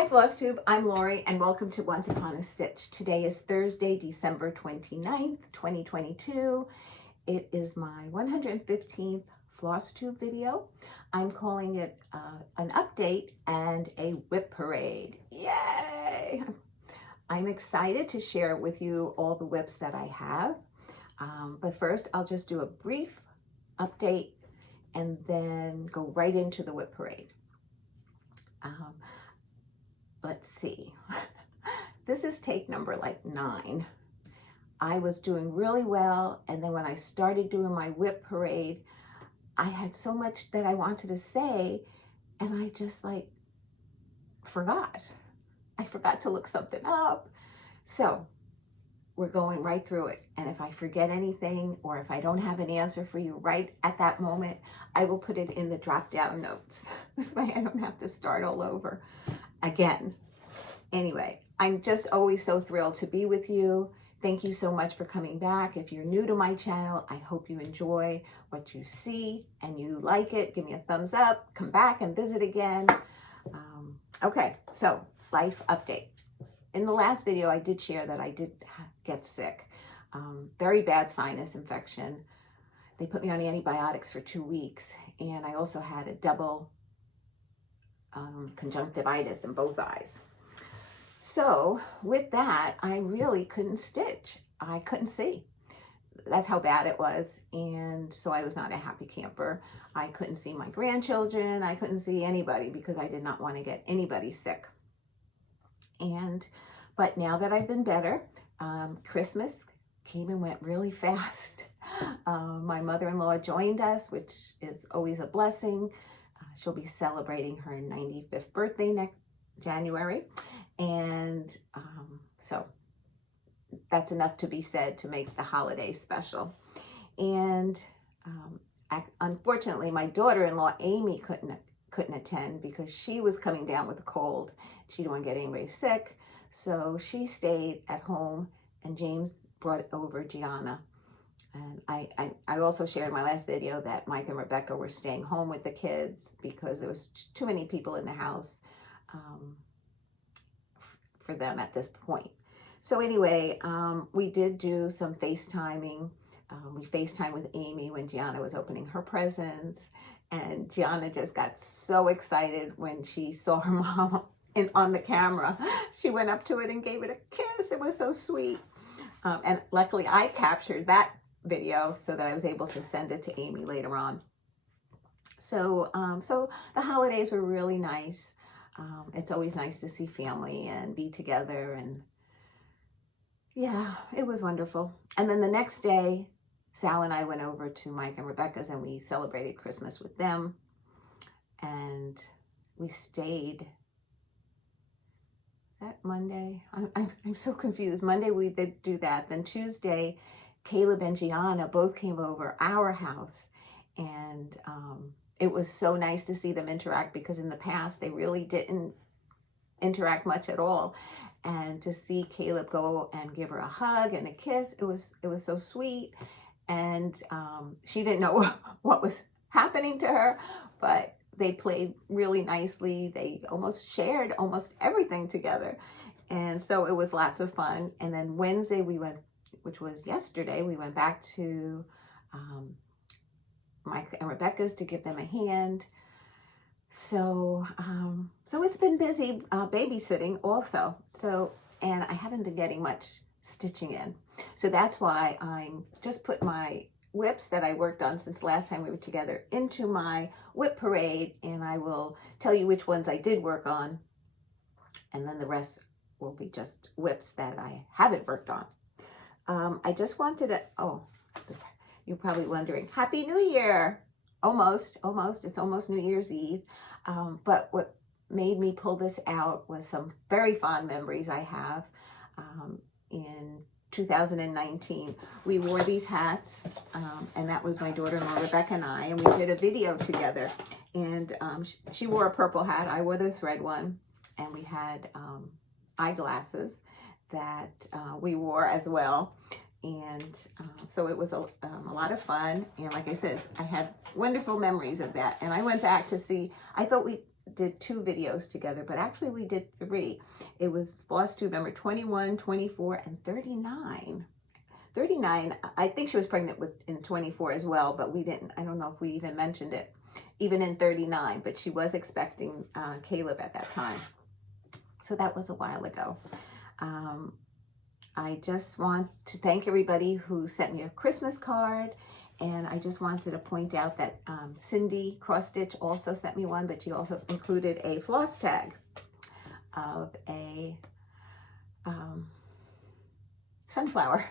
Hi Flosstube, I'm Lori and welcome to Once Upon a Stitch. Today is Thursday, December 29th, 2022. It is my 115th Flosstube video. I'm calling it an update and a WIP parade. Yay! I'm excited to share with you all the WIPs that I have. But first, I'll just do a brief update and then go right into the WIP parade. Let's see. This is take number like 9. I was doing really well, and then when I started doing my WIP parade, I had so much that I wanted to say, and I just forgot. I forgot to look something up. So we're going right through it. And if I forget anything, or if I don't have an answer for you right at that moment, I will put it in the drop-down notes. This way I don't have to start all over again. Anyway, I'm just always so thrilled to be with you. Thank you so much for coming back. If you're new to my channel, I hope you enjoy what you see and you like it. Give me a thumbs up, come back and visit again. Okay, so life update. In the last video, I did share that I did get sick. Very bad sinus infection. They put me on antibiotics for 2 weeks, and I also had a double conjunctivitis in both eyes. So with that, I really couldn't stitch. I couldn't see. That's how bad it was. And so I was not a happy camper. I couldn't see my grandchildren. I couldn't see anybody because I did not want to get anybody sick. But now that I've been better, Christmas came and went really fast. My mother-in-law joined us, which is always a blessing. She'll be celebrating her 95th birthday next January. And so that's enough to be said to make the holiday special. And unfortunately, my daughter-in-law, Amy, couldn't attend because she was coming down with a cold. She didn't want to get anybody sick. So she stayed at home, and James brought over Gianna. And I also shared in my last video that Mike and Rebecca were staying home with the kids because there was too many people in the house for them at this point. So anyway, we did do some FaceTiming. We FaceTimed with Amy when Gianna was opening her presents, and Gianna just got so excited when she saw her mom on the camera. She went up to it and gave it a kiss. It was so sweet. And luckily I captured that video so that I was able to send it to Amy later on. So the holidays were really nice. It's always nice to see family and be together, and yeah, it was wonderful. And then the next day, Sal and I went over to Mike and Rebecca's and we celebrated Christmas with them, and we stayed. Is that Monday? I'm so confused. Monday we did do that. Then Tuesday, Caleb and Gianna both came over our house, and it was so nice to see them interact because in the past they really didn't interact much at all. And to see Caleb go and give her a hug and a kiss, it was so sweet. And she didn't know what was happening to her, but they played really nicely. They almost shared almost everything together. And so it was lots of fun. And then Wednesday we went, which was yesterday, we went back to Mike and Rebecca's to give them a hand. So it's been busy babysitting also. And I haven't been getting much stitching in. So that's why I'm just put my WIPs that I worked on since the last time we were together into my WIP parade, and I will tell you which ones I did work on, and then the rest will be just WIPs that I haven't worked on. I just wanted to, you're probably wondering, Happy New Year! Almost, it's almost New Year's Eve. But what made me pull this out was some very fond memories I have. In 2019, we wore these hats, and that was my daughter-in-law Rebecca and I, and we did a video together. And she wore a purple hat, I wore the thread one, and we had eyeglasses that we wore as well. And so it was a lot of fun. And like I said, I had wonderful memories of that. And I went back to see, I thought did 2 videos together, but actually we did 3. It was Flosstube number 21, 24, and 39. 39, I think she was pregnant in 24 as well, but we didn't, I don't know if we even mentioned it, even in 39, but she was expecting Caleb at that time. So that was a while ago. I just want to thank everybody who sent me a Christmas card, and I just wanted to point out that Cindy Cross Stitch also sent me one, but she also included a floss tag of a sunflower.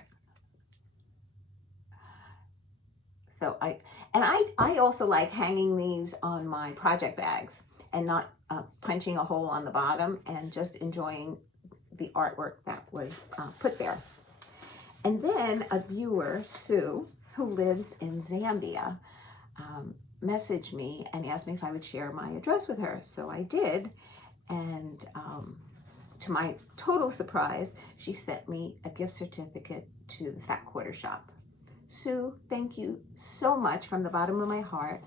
So I also like hanging these on my project bags and not punching a hole on the bottom, and just enjoying the artwork that was put there. And then a viewer, Sue, who lives in Zambia, messaged me and asked me if I would share my address with her. So I did, and to my total surprise, she sent me a gift certificate to the Fat Quarter Shop. Sue, thank you so much from the bottom of my heart.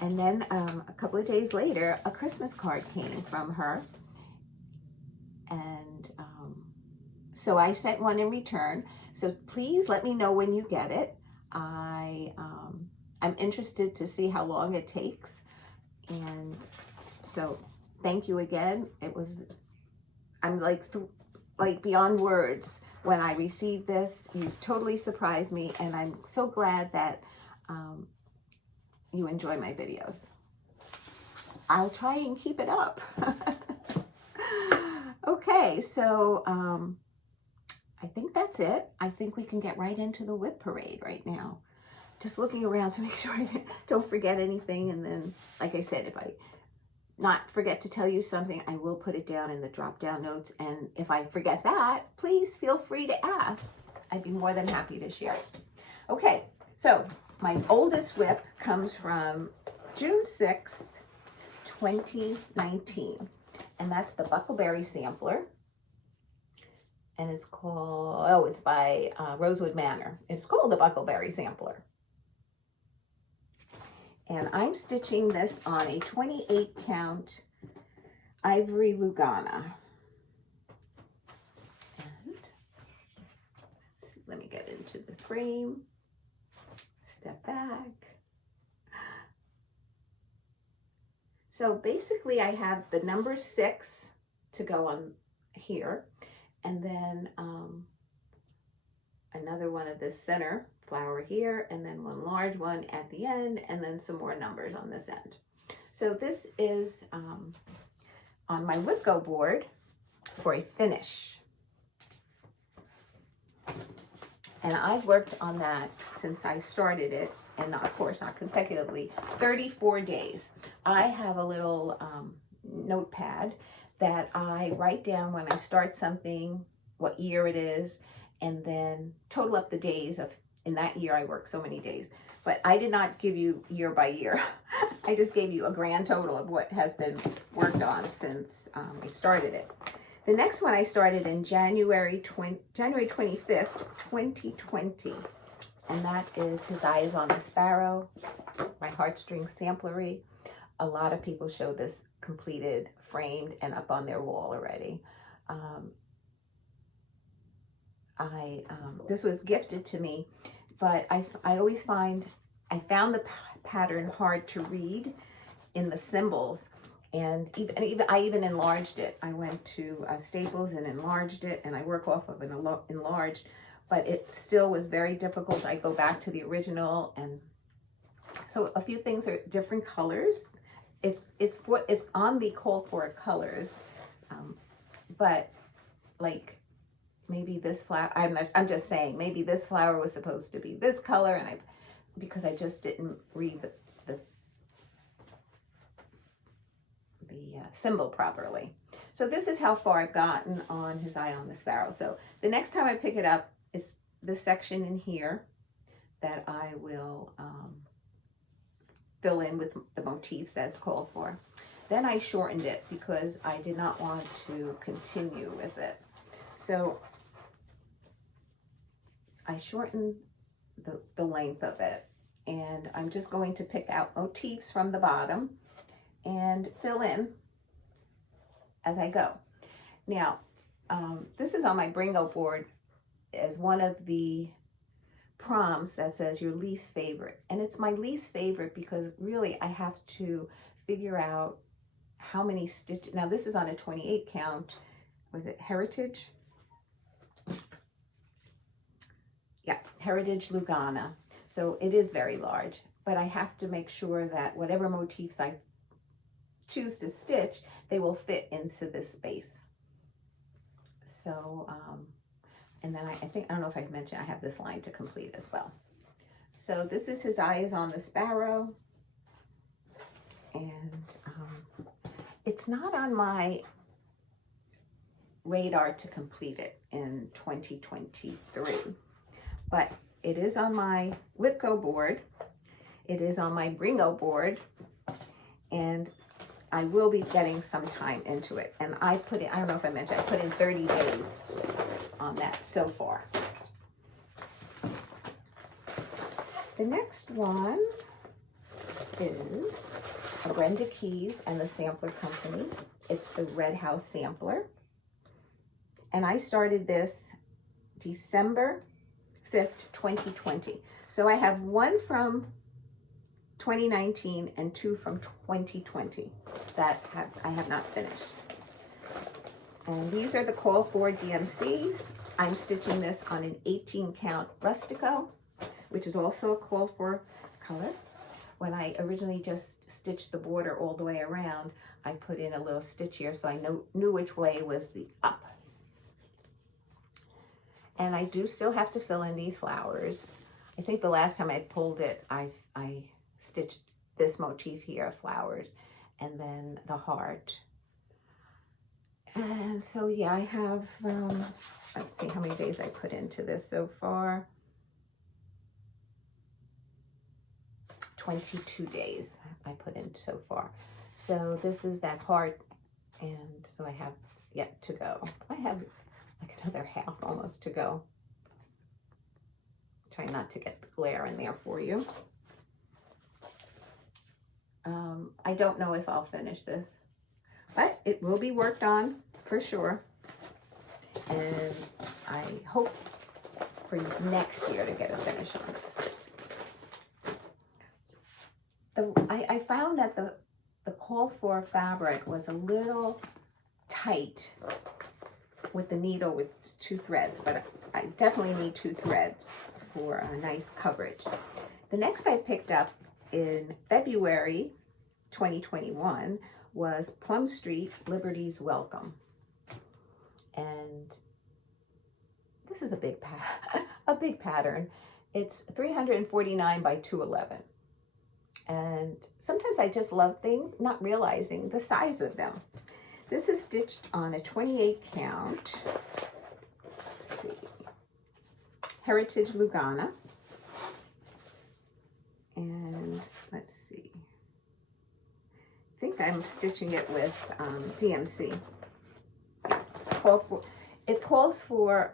And then a couple of days later, a Christmas card came from her. And so I sent one in return. So please let me know when you get it. I'm interested to see how long it takes. And so thank you again. I'm like beyond words when I received this. You totally surprised me, and I'm so glad that you enjoy my videos. I'll try and keep it up. Okay, so I think that's it. I think we can get right into the WIP parade right now. Just looking around to make sure I don't forget anything, and then, like I said, if I not forget to tell you something, I will put it down in the drop-down notes, and if I forget that, please feel free to ask. I'd be more than happy to share. Okay, so my oldest WIP comes from June 6th, 2019, and that's the Buckleberry Sampler, and it's called, oh, it's by Rosewood Manor. It's called the Buckleberry Sampler. And I'm stitching this on a 28 count ivory Lugana. And let's see, let me get into the frame, step back. So basically I have the number 6 to go on here, and then another one of this center flower here, and then one large one at the end, and then some more numbers on this end. So this is on my WIPGO board for a finish. And I've worked on that since I started it, and not, of course, not consecutively, 34 days. I have a little notepad that I write down when I start something, what year it is, and then total up the days of, in that year I worked so many days. But I did not give you year by year. I just gave you a grand total of what has been worked on since I started it. The next one I started in January 25th, 2020. And that is His Eyes on the Sparrow, my heartstring samplery. A lot of people show this completed, framed, and up on their wall already. This was gifted to me, but I always find, I found the pattern hard to read in the symbols, and I even enlarged it. I went to Staples and enlarged it, and I work off of an enlarged, but it still was very difficult. I go back to the original, and so a few things are different colors. It's on the call for colors, but like, maybe this flower, I'm just saying, maybe this flower was supposed to be this color, and because I just didn't read the symbol properly. So this is how far I've gotten on His Eye on the Sparrow. So the next time I pick it up, it's this section in here that I will fill in with the motifs that it's called for. Then I shortened it because I did not want to continue with it. So I shortened the length of it, and I'm just going to pick out motifs from the bottom and fill in as I go. Now, this is on my brr-ingo board as one of the prompts that says your least favorite. And it's my least favorite because really I have to figure out how many stitches. Now this is on a 28 count. Was it Heritage? Yeah, Heritage Lugana. So it is very large, but I have to make sure that whatever motifs I choose to stitch, they will fit into this space. So, and then I don't know if I mentioned, I have this line to complete as well. So this is his eyes on the sparrow. And it's not on my radar to complete it in 2023, but it is on my WIPGO board. It is on my brr-ingo board, and I will be getting some time into it. And I put in, I don't know if I mentioned, I put in 30 days on that so far. The next one is a Brenda Keys and the Sampler Company. It's the Red House Sampler. And I started this December 5th, 2020. So I have one from 2019 and two from 2020 that I have not finished. And these are the call for DMCs. I'm stitching this on an 18 count Rustico, which is also a call for color. When I originally just stitched the border all the way around, I put in a little stitch here so I knew which way was the up. And I do still have to fill in these flowers. I think the last time I pulled it, I stitched this motif here of flowers and then the heart. And so yeah, I have, let's see how many days I put into this so far. 22 days I put in so far. So this is that heart, and so I have yet to go. I have like another half almost to go. Try not to get the glare in there for you. I don't know if I'll finish this, but it will be worked on for sure. And I hope for next year to get a finish on this. I found that the call for fabric was a little tight with the needle with 2 threads, but I definitely need 2 threads for a nice coverage. The next I picked up in February 2021 was Plum Street, Liberty's Welcome. And this is a big pattern. It's 349 by 211. And sometimes I just love things, not realizing the size of them. This is stitched on a 28 count, let's see, Heritage Lugana. And let's see, I think I'm stitching it with DMC. It calls for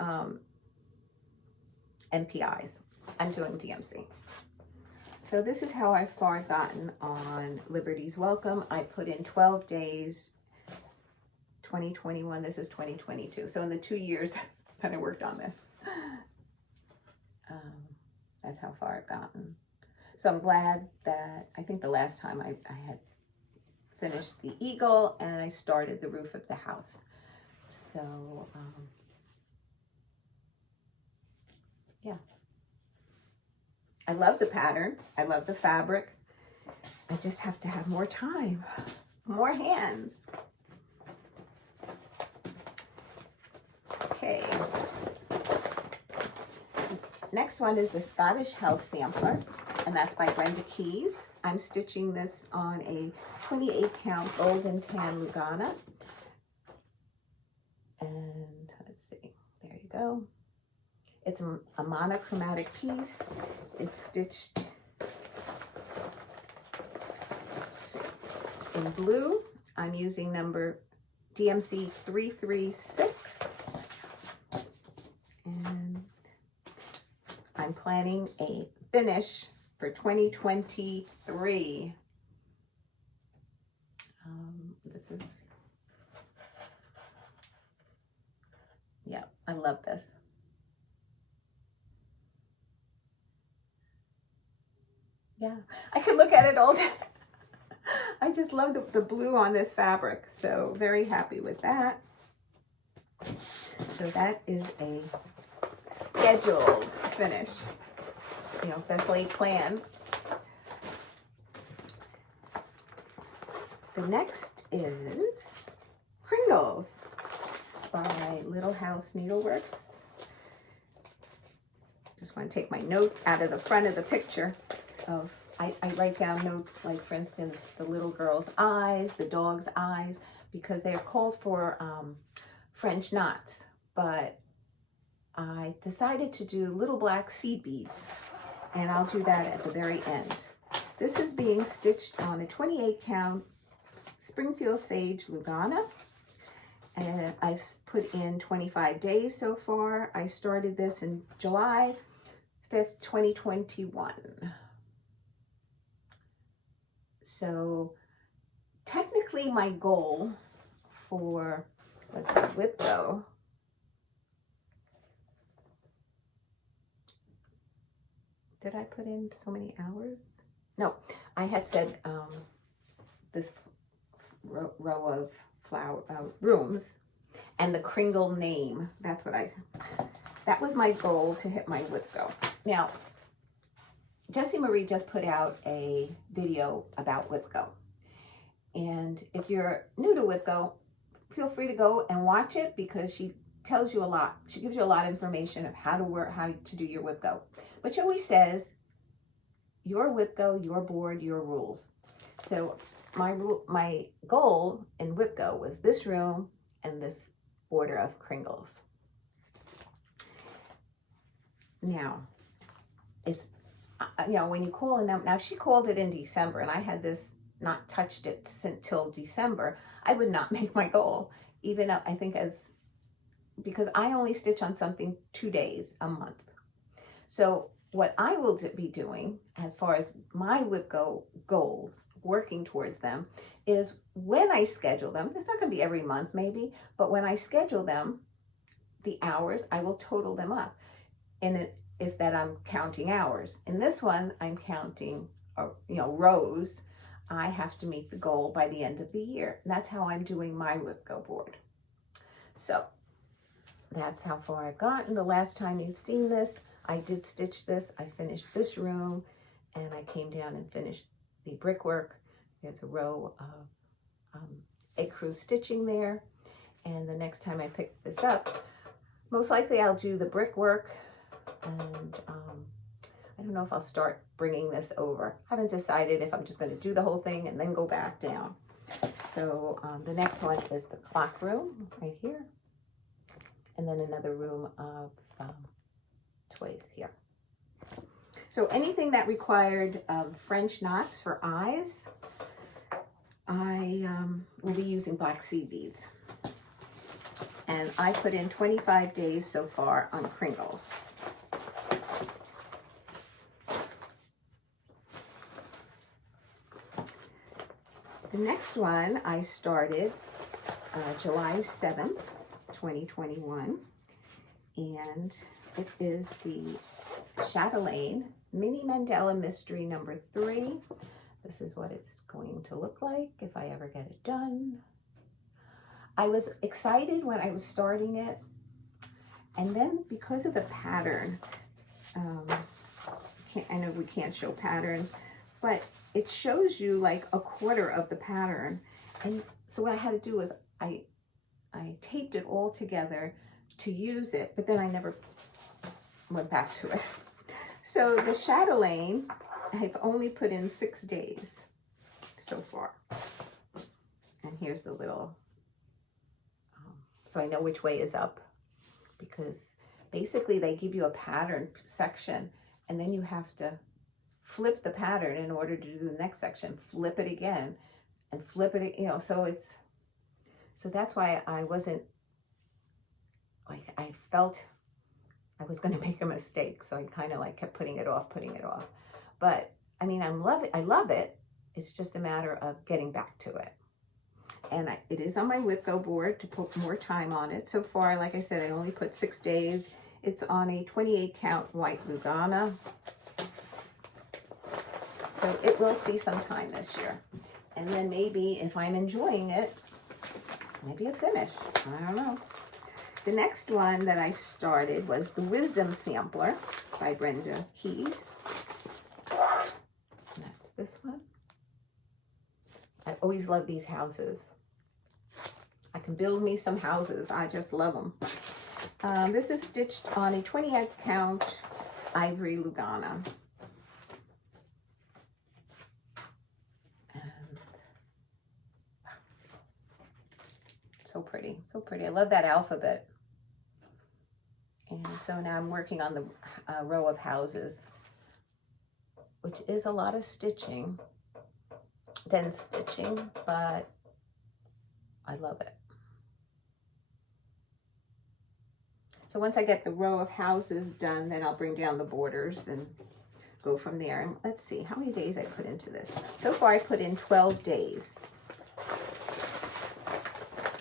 NPIs. I'm doing DMC. So this is how I've far gotten on Liberty's Welcome. I put in 12 days, 2021, this is 2022. So in the 2 years that I worked on this, that's how far I've gotten. So I'm glad that, I think the last time I had finished the eagle and I started the roof of the house. So, yeah. I love the pattern. I love the fabric. I just have to have more time, more hands. Okay. Next one is the Scottish House Sampler, and that's by Brenda Keys. I'm stitching this on a 28 count golden tan Lugana. And let's see, there you go. It's a monochromatic piece. It's stitched in blue. I'm using number DMC 336. And I'm planning a finish for 2023. This is I love this. Yeah, I could look at it all day. I just love the blue on this fabric, so very happy with that. So that is a scheduled finish. You know, best laid plans. The next is Kringles by Little House Needleworks. Just want to take my note out of the front of the picture of, I write down notes like, for instance, the little girl's eyes, the dog's eyes, because they're called for French knots, but I decided to do little black seed beads, and I'll do that at the very end. This is being stitched on a 28 count Springfield Sage Lugana, and I've put in 25 days so far. I started this in July 5th, 2021. So technically my goal for, let's see, WIPGO, did I put in so many hours? No, I had said this row of flower rooms and the Kringle name. That's what that was my goal to hit my WIPGO. Now, Jessie Marie just put out a video about WIPGO. And if you're new to WIPGO, feel free to go and watch it because she tells you a lot. She gives you a lot of information of how to work, how to do your WIPGO. But she always says, your WIPGO, your board, your rules. So my goal in WIPGO was this room and this border of Kringles. Now, it's, you know, when you call in, now she called it in December and I had this not touched it until December, I would not make my goal, even up, I think, because I only stitch on something 2 days a month. So what I will be doing as far as my WIPGO goals, working towards them, is when I schedule them, it's not going to be every month maybe, but when I schedule them, the hours, I will total them up. And if that I'm counting hours. In this one, I'm counting, rows. I have to meet the goal by the end of the year. And that's how I'm doing my WIPGO board. So that's how far I've gotten. The last time you've seen this, I did stitch this. I finished this room and I came down and finished the brickwork. There's a row of ecru stitching there. And the next time I pick this up, most likely I'll do the brickwork. And I don't know if I'll start bringing this over. I haven't decided if I'm just going to do the whole thing and then go back down. So the next one is the clock room right here. And then another room of toys here. So anything that required French knots for eyes, I will be using black seed beads. And I put in 25 days so far on Kringles. The next one I started July 7th, 2021, and it is the Chatelaine Mini Mandela Mystery number 3. This is what it's going to look like if I ever get it done. I was excited when I was starting it, and then because of the pattern, I know we can't show patterns, but it shows you like a quarter of the pattern. And so what I had to do was I taped it all together to use it, but then I never went back to it. So the Chatelaine, I've only put in 6 days so far. And here's the little, so I know which way is up, because basically they give you a pattern section and then you have to flip the pattern in order to do the next section, flip it again and flip it, so that's why I wasn't, like, I felt I was going to make a mistake. So I kind of like kept putting it off. But I mean, I love it. It's just a matter of getting back to it. And it is on my WIPGO board to put more time on it. So far, like I said, I only put 6 days. It's on a 28 count white Lugana. So it will see some time this year. And then maybe if I'm enjoying it, maybe a finish. I don't know. The next one that I started was the Wisdom Sampler by Brenda. That's this one. I always love these houses. I can build me some houses. I just love them. This is stitched on a 28 count ivory Lugana. And so pretty, so pretty. I love that alphabet. And so now I'm working on the row of houses, which is a lot of stitching, dense stitching, but I love it. So once I get the row of houses done, then I'll bring down the borders and go from there. And let's see how many days I put into this. So far I put in 12 days.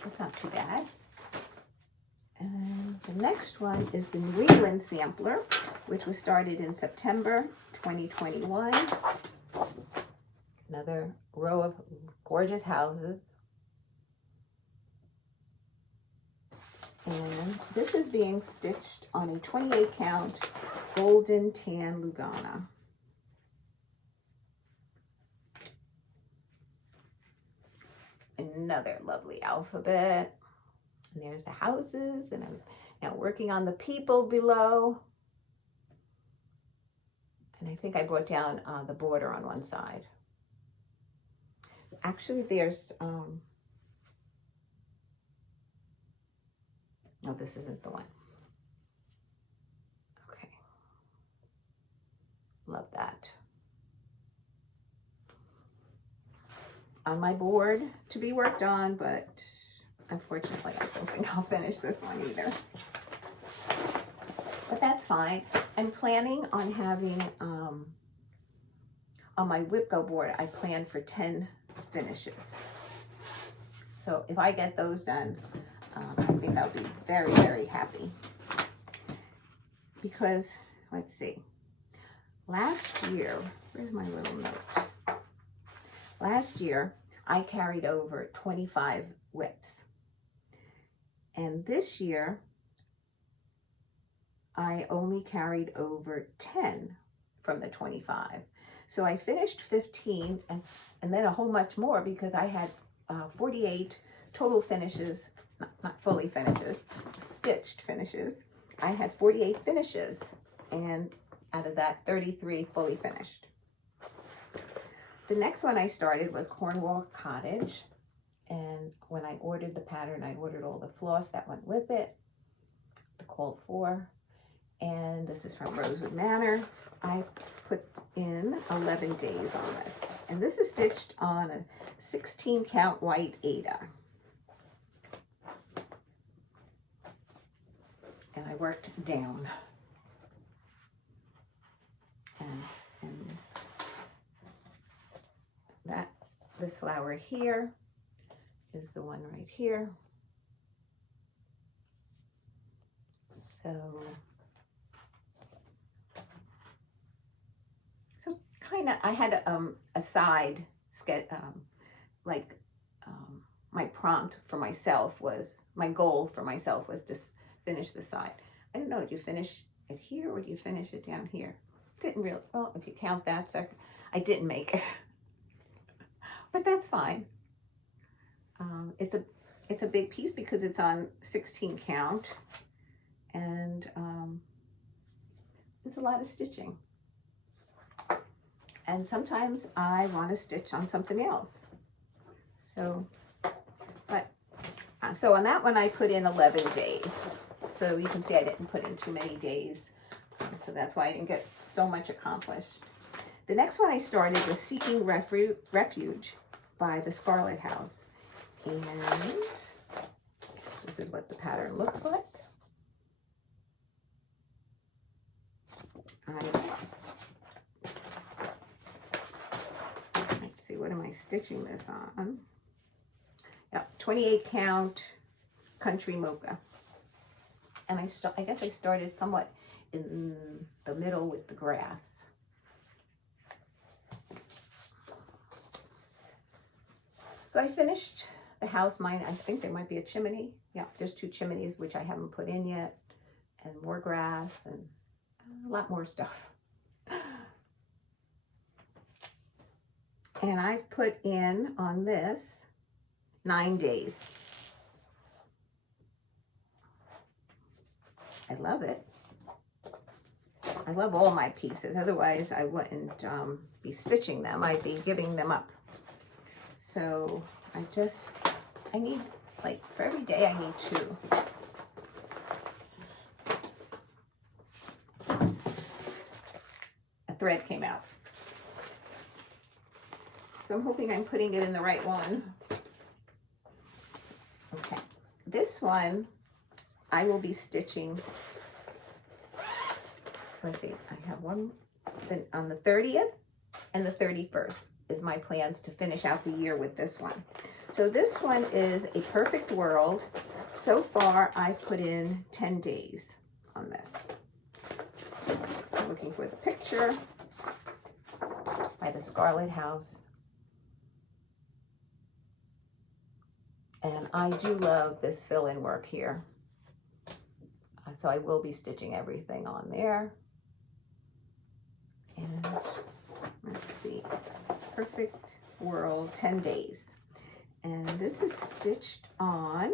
That's not too bad. And the next one is the New England Sampler, which was started in September 2021. Another row of gorgeous houses. And this is being stitched on a 28 count golden tan Lugana. Another lovely alphabet. And there's the houses, and I was now working on the people below. And I think I brought down the border on one side. Actually, there's, no, this isn't the one. Okay. Love that. On my board to be worked on, but unfortunately, I don't think I'll finish this one either. But that's fine. I'm planning on having, on my WIPGO board, I plan for 10 finishes. So if I get those done, I think I'll be very, very happy. Because, let's see, last year, where's my little note? Last year, I carried over 25 WIPs. And this year, I only carried over 10 from the 25. So I finished 15 and then a whole much more because I had 48 total finishes, not fully finishes, stitched finishes. I had 48 finishes, and out of that, 33 fully finished. The next one I started was Cornwall Cottage. And when I ordered the pattern, I ordered all the floss that went with it, the called for. And this is from Rosewood Manor. I put in 11 days on this. And this is stitched on a 16 count white Ada. And I worked down. And this flower here is the one right here. So kind of, I had a side sketch, my prompt for myself was, my goal for myself was to finish the side. I don't know, do you finish it here or do you finish it down here? Didn't really, well, if you count that second, I didn't make it, but that's fine. It's a big piece because it's on 16 count, and it's a lot of stitching. And sometimes I want to stitch on something else. So, so on that one I put in 11 days. So you can see I didn't put in too many days. So that's why I didn't get so much accomplished. The next one I started was Seeking Refuge by the Scarlet House. And this is what the pattern looks like. Let's see, what am I stitching this on? Yeah, 28 count country mocha. And I guess I started somewhat in the middle with the grass. So I finished the house. Mine, I think there might be a chimney. Yeah, there's 2 chimneys, which I haven't put in yet, and more grass and a lot more stuff. And I've put in on this 9 days. I love it. I love all my pieces. Otherwise, I wouldn't be stitching them. I'd be giving them up. So I need, like, for every day I need 2. A thread came out. So I'm hoping I'm putting it in the right one. Okay, this one I will be stitching. Let's see, I have one on the 30th and the 31st is my plans to finish out the year with this one. So this one is A Perfect World. So far, I've put in 10 days on this. I'm looking for the picture by the Scarlet House. And I do love this fill-in work here. So I will be stitching everything on there. And let's see, Perfect World, 10 days. And this is stitched on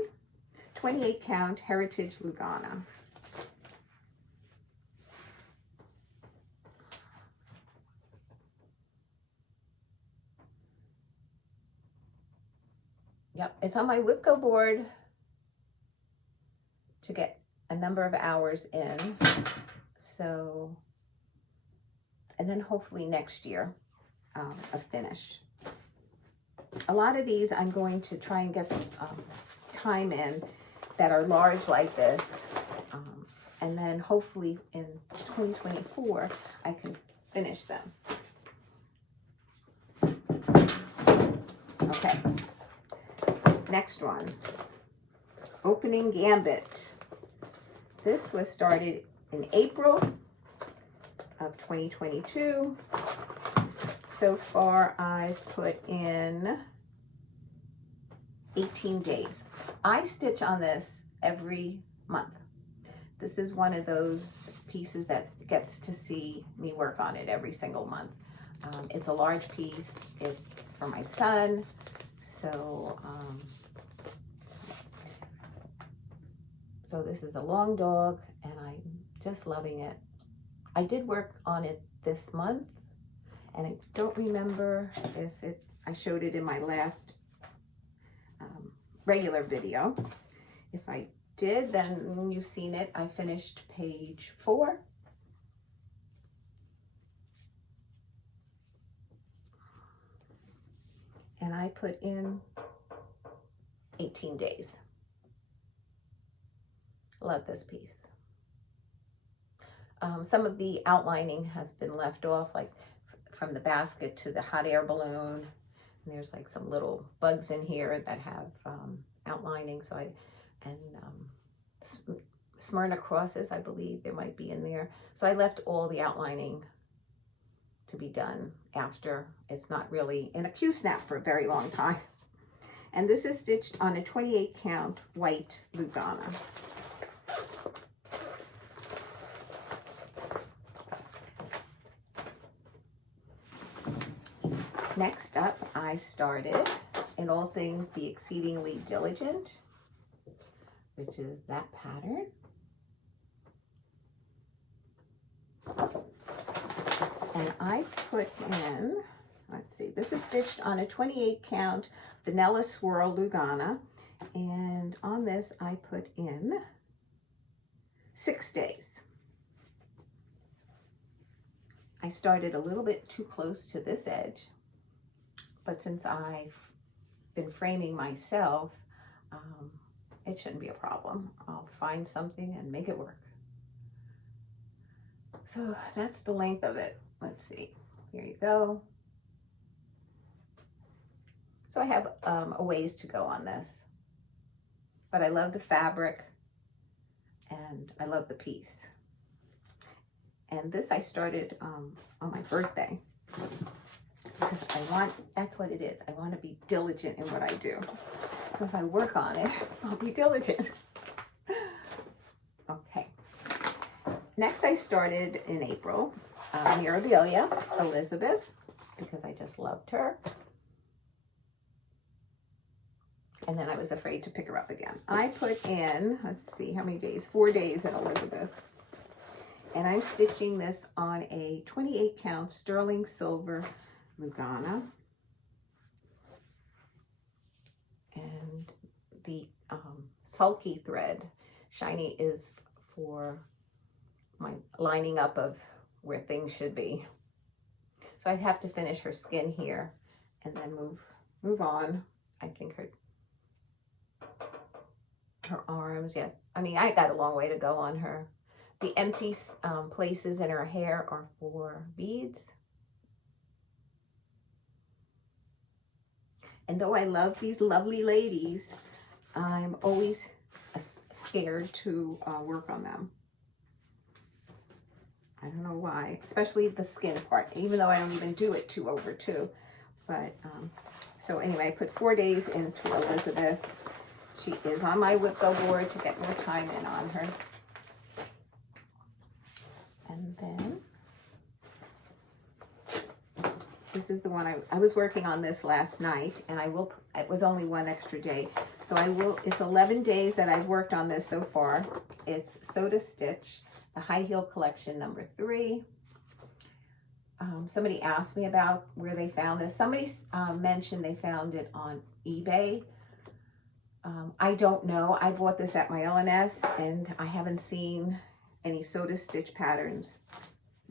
28 count Heritage Lugana. Yep, it's on my WIPGO board to get a number of hours in. So, and then hopefully next year, a finish. A lot of these I'm going to try and get time in that are large like this. And then hopefully in 2024, I can finish them. Okay. Next one, Opening Gambit. This was started in April of 2022. So far, I've put in 18 days. I stitch on this every month. This is one of those pieces that gets to see me work on it every single month. It's a large piece. It's for my son. So, so this is a long dog, and I'm just loving it. I did work on it this month, and I don't remember if I showed it in my last regular video. If I did, then you've seen it. I finished page 4. And I put in 18 days. Love this piece. Some of the outlining has been left off, like from the basket to the hot air balloon. And there's like some little bugs in here that have outlining. So Smyrna crosses, I believe there might be in there. So I left all the outlining to be done after. It's not really in a Q-snap for a very long time. And this is stitched on a 28 count white Lugana. Next up, I started In All Things Be Exceedingly Diligent, which is that pattern. And I put in, let's see, this is stitched on a 28 count Vanilla Swirl Lugana. And on this, I put in 6 days. I started a little bit too close to this edge, but since I've been framing myself, it shouldn't be a problem. I'll find something and make it work. So that's the length of it. Let's see, here you go. So I have a ways to go on this. but I love the fabric and I love the piece. And this I started on my birthday because that's what it is. I want to be diligent in what I do. So if I work on it, I'll be diligent. Okay. Next I started in April, Mirabilia, Elizabeth, because I just loved her. And then I was afraid to pick her up again. I put in, let's see how many days, 4 days in Elizabeth. And I'm stitching this on a 28 count sterling silver Lugana. And the sulky thread, shiny, is for my lining up of where things should be. So I'd have to finish her skin here and then move on. I think her arms, yes. I mean, I got a long way to go on her. The empty places in her hair are for beads. And though I love these lovely ladies, I'm always scared to work on them. I don't know why, especially the skin part, even though I don't even do it 2/2. But so anyway, I put 4 days into Elizabeth. She is on my WIPGO board to get more time in on her. And then this is the one I was working on this last night, and it was only 1 extra day. So it's 11 days that I've worked on this so far. It's Soda Stitch, the High Heel Collection number 3. Somebody asked me about where they found this. Somebody mentioned they found it on eBay. I don't know. I bought this at my LNS and I haven't seen any Soda Stitch patterns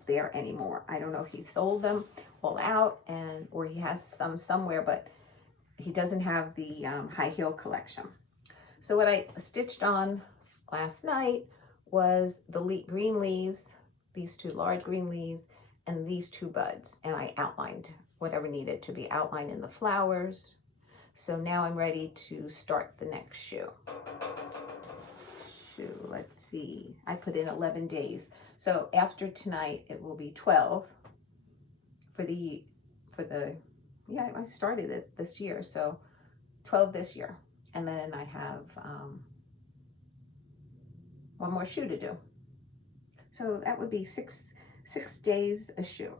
there anymore. I don't know if he sold them all out or he has some somewhere, but he doesn't have the High Heel Collection. So what I stitched on last night was the green leaves, these 2 large green leaves, and these 2 buds. And I outlined whatever needed to be outlined in the flowers. So now I'm ready to start the next shoe. Let's see. I put in 11 days. So after tonight, it will be 12 yeah, I started it this year. So 12 this year. And then I have 1 more shoe to do. So that would be six days a shoe.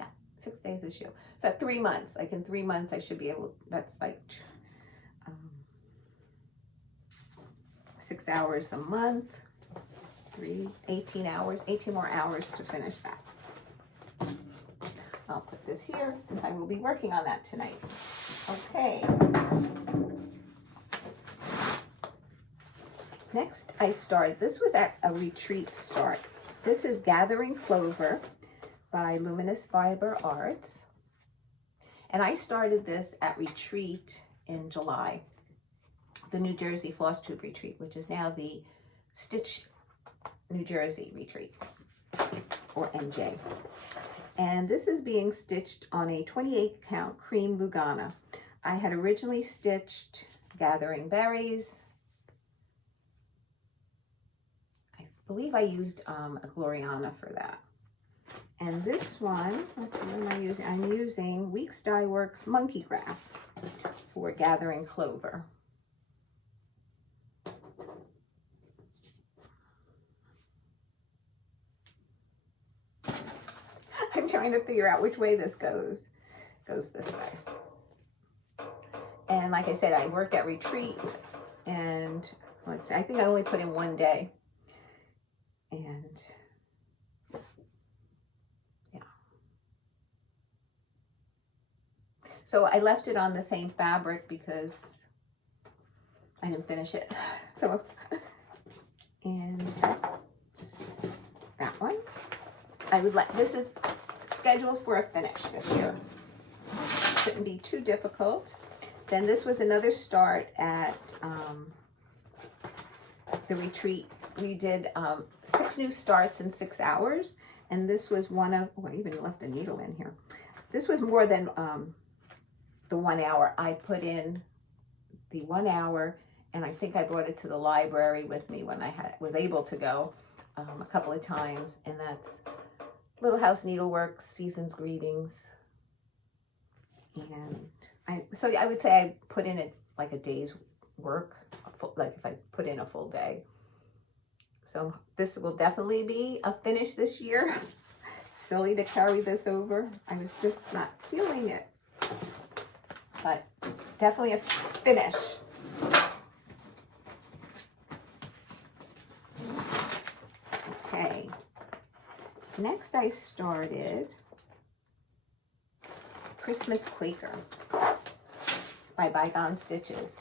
Yeah, 6 days a shoe. So 3 months, like in 3 months, I should be able, that's like 6 hours a month, 18 hours, 18 more hours to finish that. I'll put this here since I will be working on that tonight. Okay. Next, this was at a retreat start. This is Gathering Clover by Luminous Fiber Arts. And I started this at retreat in July, the New Jersey Flosstube retreat, which is now the Stitch New Jersey retreat, or NJ. And this is being stitched on a 28 count cream Lugana. I had originally stitched Gathering Berries. I believe I used a Gloriana for that. And this one, let's see, what am I using? I'm using Weeks Dye Works Monkey Grass for Gathering Clover. I'm trying to figure out which way this goes. It goes this way. And like I said, I worked at retreat, and let's see, I think I only put in 1 day. And yeah. So I left it on the same fabric because I didn't finish it. So, and that's that one. This is scheduled for a finish this year. Shouldn't be too difficult. Then this was another start at the retreat. We did 6 new starts in 6 hours, and this was one of, oh, I even left a needle in here. This was more than the 1 hour. I put in the 1 hour, and I think I brought it to the library with me when I was able to go a couple of times, and that's Little House Needlework, Season's Greetings. And I would say I put in like a day's work, like if I put in a full day. So this will definitely be a finish this year. Silly to carry this over. I was just not feeling it. But definitely a finish. Okay. Next I started Christmas Quaker by Bygone Stitches.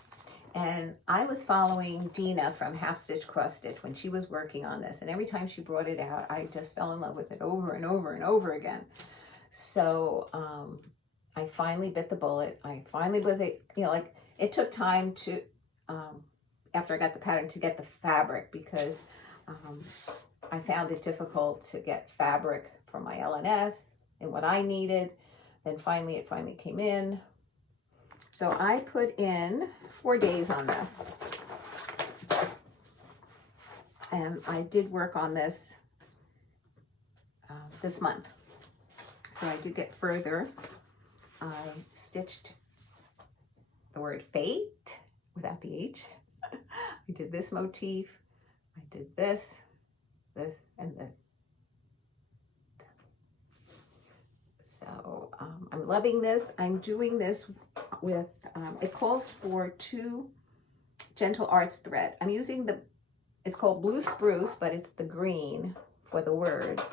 And I was following Dena from Half Stitch Cross Stitch when she was working on this. And every time she brought it out, I just fell in love with it over and over and over again. So I finally bit the bullet. I finally was, like it took time to, after I got the pattern, to get the fabric, because I found it difficult to get fabric from my LNS and what I needed. Then finally, it came in. So I put in 4 days on this. And I did work on this this month. So I did get further. I stitched the word fate without the H. I did this motif. I did this, and this. So I'm loving this. I'm doing this with, it calls for 2 Gentle Arts thread. I'm using it's called Blue Spruce, but it's the green for the words.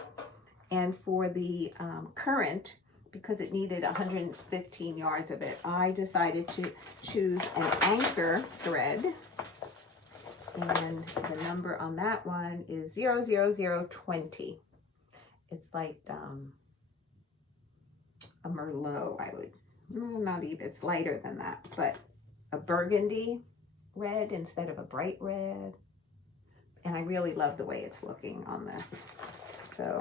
And for the currant, because it needed 115 yards of it, I decided to choose an anchor thread. And the number on that one is 00020. It's like a Merlot, not even, it's lighter than that, but a burgundy red instead of a bright red. And I really love the way it's looking on this. So,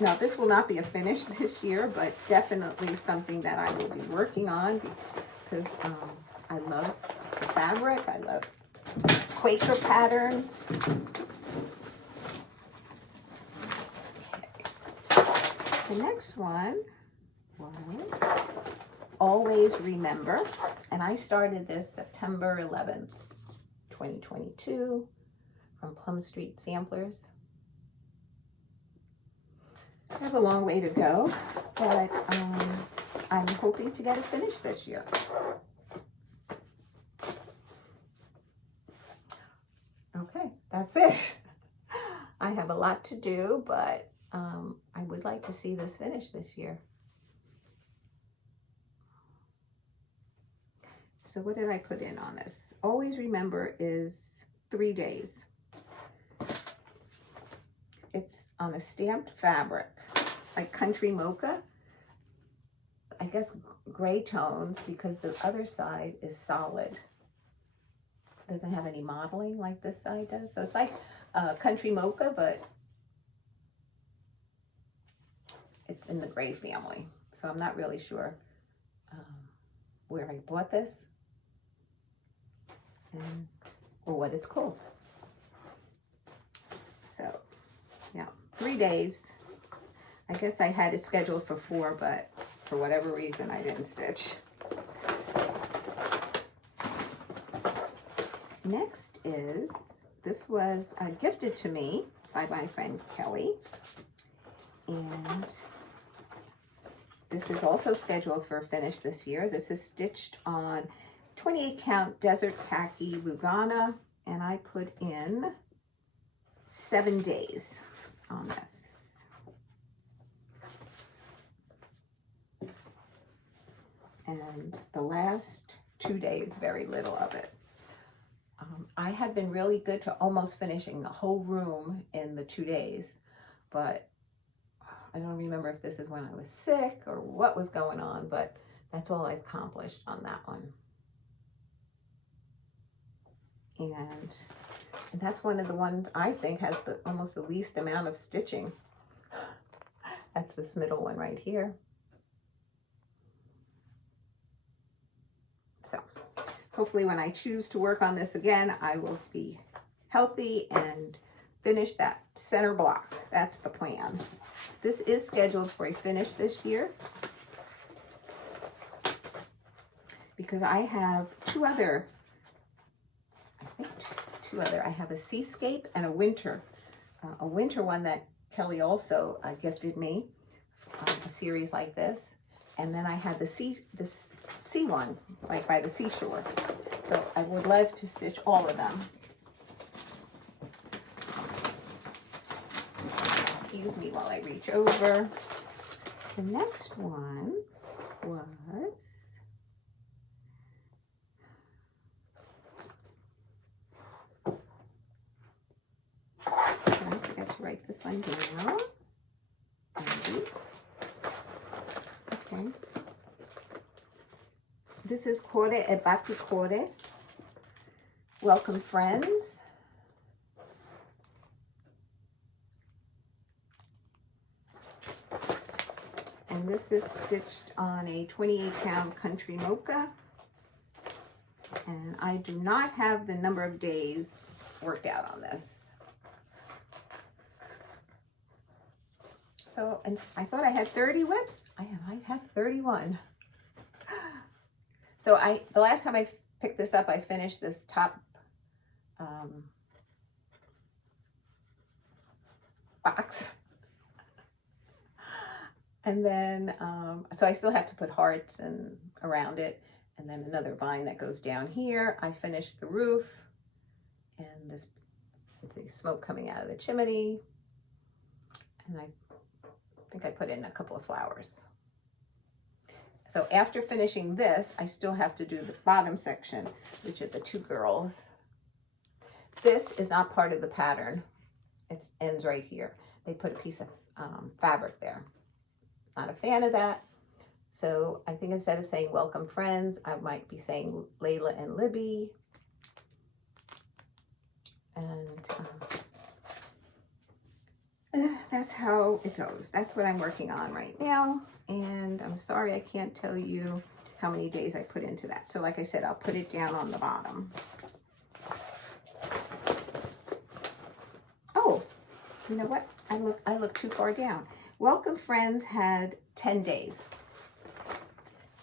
now this will not be a finish this year, but definitely something that I will be working on, because I love the fabric. I love Quaker patterns. The next one was Always Remember, and I started this September 11th, 2022 from Plum Street Samplers. I have a long way to go, but I'm hoping to get it finished this year. Okay, that's it. I have a lot to do, but I would like to see this finished this year. So what did I put in on this? Always Remember is 3 days. It's on a stamped fabric, like Country Mocha. I guess gray tones, because the other side is solid. It doesn't have any modeling like this side does. So it's like Country Mocha, but it's in the gray family. So I'm not really sure where I bought this or what it's called. So yeah, 3 days. I guess I had it scheduled for 4, but for whatever reason I didn't stitch. Next is, this was gifted to me by my friend Kelly, and this is also scheduled for a finish this year. This is stitched on 28 count Desert Khaki Lugana, and I put in 7 days on this. And the last 2 days, very little of it. I had been really good to almost finishing the whole room in the 2 days, but I don't remember if this is when I was sick or what was going on, but that's all I've accomplished on that one. And that's one of the ones I think has almost the least amount of stitching. That's this middle one right here. So hopefully when I choose to work on this again, I will be healthy and finish that center block. That's the plan. This is scheduled for a finish this year because I have two other, I have a seascape and a winter one that Kelly also gifted me, a series like this. And then I had the sea one, like by the seashore. So I would love to stitch all of them. Excuse me while I reach over. The next one was, I forgot to write this one down. Okay. This is Cuore e Batticuore. Welcome friends. And this is stitched on a 28-pound country mocha. And I do not have the number of days worked out on this. So, and I thought I had 30 WIPs. I have 31. So the last time I picked this up, I finished this top box. And then, so I still have to put hearts and around it. And then another vine that goes down here. I finished the roof and the smoke coming out of the chimney. And I think I put in a couple of flowers. So after finishing this, I still have to do the bottom section, which are the two girls. This is not part of the pattern. It ends right here. They put a piece of fabric there. Not a fan of that. So I think instead of saying welcome friends, I might be saying Layla and Libby. And that's how it goes. That's what I'm working on right now. And I'm sorry I can't tell you how many days I put into that. So like I said, I'll put it down on the bottom. Oh, you know what? I look too far down. Welcome Friends had 10 days.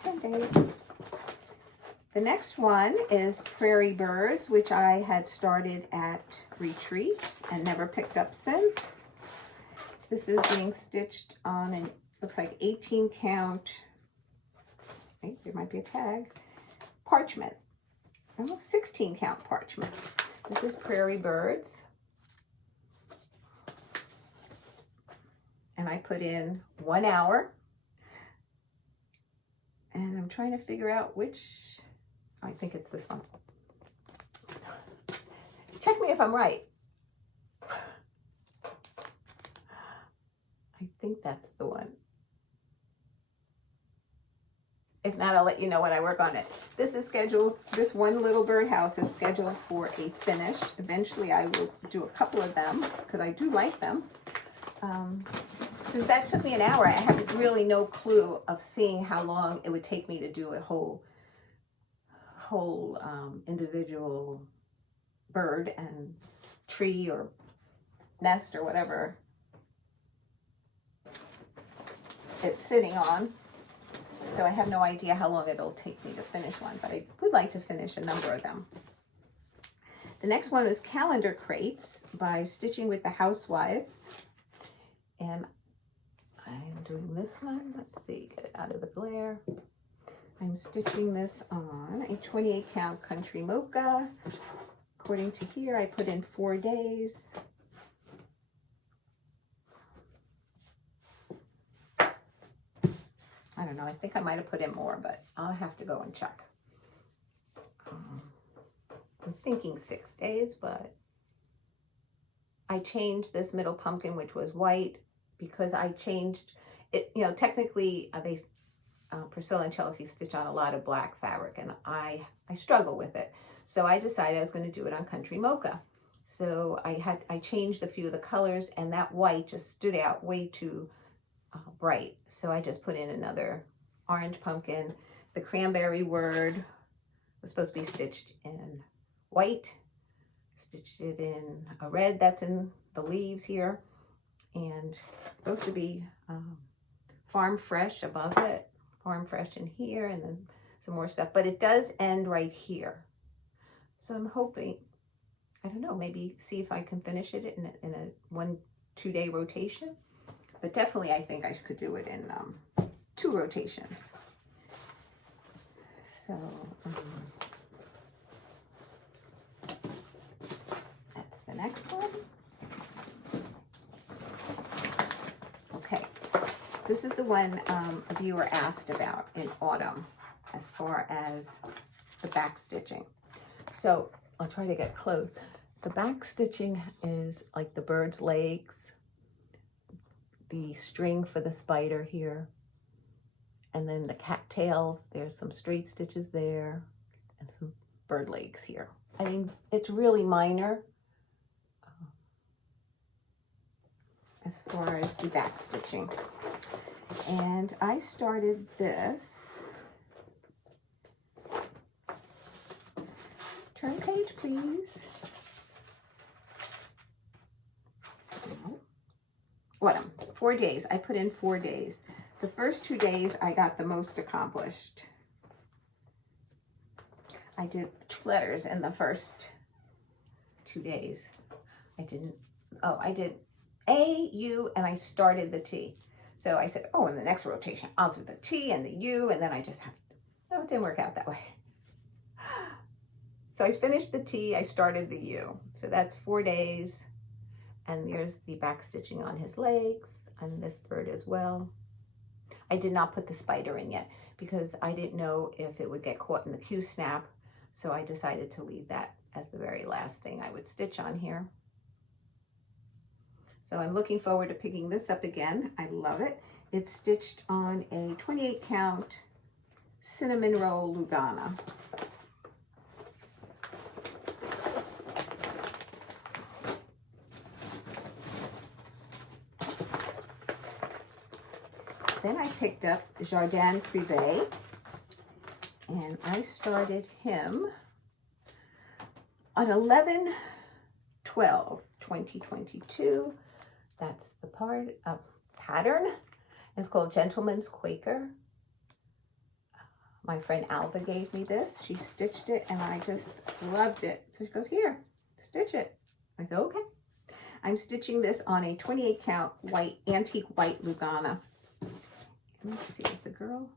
10 days. The next one is Prairie Birds, which I had started at Retreat and never picked up since. This is being stitched on an, looks like 18 count, wait, there might be a tag, parchment. Oh, 16 count parchment. This is Prairie Birds. And I put in 1 hour. And I'm trying to figure out which, I think it's this one. Check me if I'm right. I think that's the one. If not, I'll let you know when I work on it. This is scheduled, this one little birdhouse is scheduled for a finish. Eventually I will do a couple of them because I do like them. Since that took me an hour, I have really no clue of seeing how long it would take me to do a whole individual bird and tree or nest or whatever it's sitting on. So I have no idea how long it'll take me to finish one, but I would like to finish a number of them. The next one is Calendar Crates by Stitching with the Housewives. And I'm doing this one. Let's see, get it out of the glare. I'm stitching this on a 28 count country mocha. According to here, I put in 4 days. I don't know, I think I might have put in more, but I'll have to go and check. I'm thinking 6 days, but I changed this middle pumpkin, which was white, because I changed it, you know, technically Priscilla and Chelsea stitch on a lot of black fabric, and I struggle with it. So I decided I was going to do it on country mocha. So I changed a few of the colors, and that white just stood out way too bright. So I just put in another orange pumpkin, the cranberry word, was supposed to be stitched in white, stitched it in a red that's in the leaves here, and it's supposed to be farm fresh above it, farm fresh in here, and then some more stuff, but it does end right here. So I'm hoping, I don't know, maybe see if I can finish it in a 1-2 day rotation, but definitely I think I could do it in 2 rotations. So that's the next one. Okay, this is the one a viewer asked about in autumn as far as the back stitching. So I'll try to get close. The back stitching is like the bird's legs, the string for the spider here, and then the cattails. There's some straight stitches there and some bird legs here. I mean, it's really minor as far as the back stitching. And I started this. Turn page, please. Autumn, 4 days. I put in 4 days. The first 2 days, I got the most accomplished. I did 2 letters in the first 2 days. I did A, U, and I started the T. So I said, oh, in the next rotation, I'll do the T and the U, and then I just have to, no, it didn't work out that way. So I finished the T, I started the U. So that's 4 days. And there's the back stitching on his legs and this bird as well. I did not put the spider in yet because I didn't know if it would get caught in the Q-snap. So I decided to leave that as the very last thing I would stitch on here. So I'm looking forward to picking this up again. I love it. It's stitched on a 28 count cinnamon roll Lugana. Then I picked up Jardin Privé, and I started him on 11/12/2022. That's the pattern. It's called Gentleman's Quaker. My friend Alva gave me this. She stitched it, and I just loved it. So she goes, here, stitch it. I said, okay. I'm stitching this on a 28 count white, antique white Lugana. Let's see, is the girl?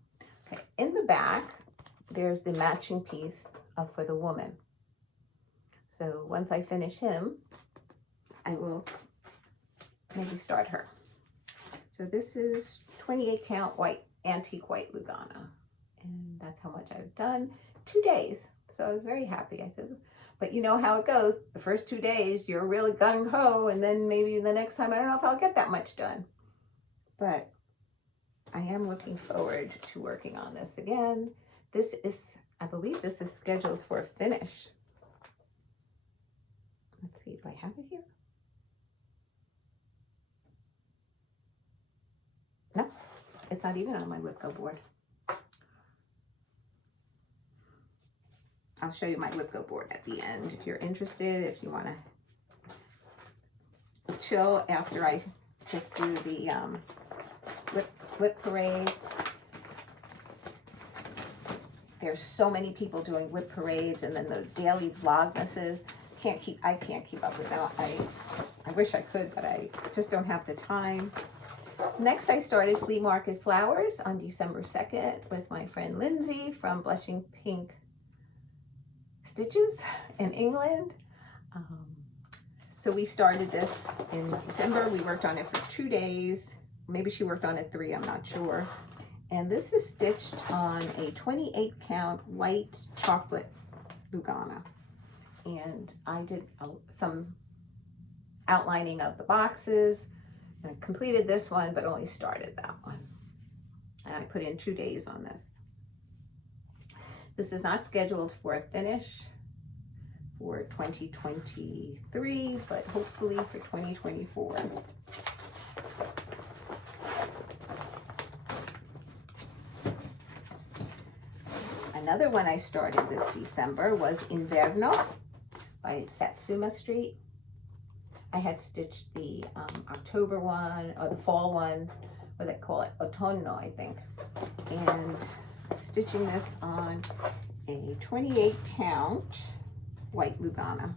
Okay, in the back, there's the matching piece for the woman. So once I finish him, I will maybe start her. So this is 28 count white, antique white Lugana. And that's how much I've done. 2 days. So I was very happy. I said, but you know how it goes. The first 2 days, you're really gung-ho, and then maybe the next time, I don't know if I'll get that much done. But I am looking forward to working on this again. This is, I believe this is scheduled for a finish. Let's see, do I have it here? No, it's not even on my WIPGO board. I'll show you my WIPGO board at the end if you're interested, if you want to chill after I just do the WIP parade. There's so many people doing WIP parades, and then the daily vlogmases. I can't keep up with that. I wish I could, but I just don't have the time. Next, I started Flea Market Flowers on December 2nd with my friend Lindsay from Blushing Pink Stitches in England. So we started this in December. We worked on it for 2 days. Maybe she worked on it 3, I'm not sure. And this is stitched on a 28 count white chocolate Lugana. And I did some outlining of the boxes, and I completed this one, but only started that one. And I put in 2 days on this. This is not scheduled for a finish for 2023, but hopefully for 2024. Another one I started this December was Inverno by Satsuma Street. I had stitched the October one, or the fall one, what do they call it? Otono, I think. And stitching this on a 28 count white Lugana.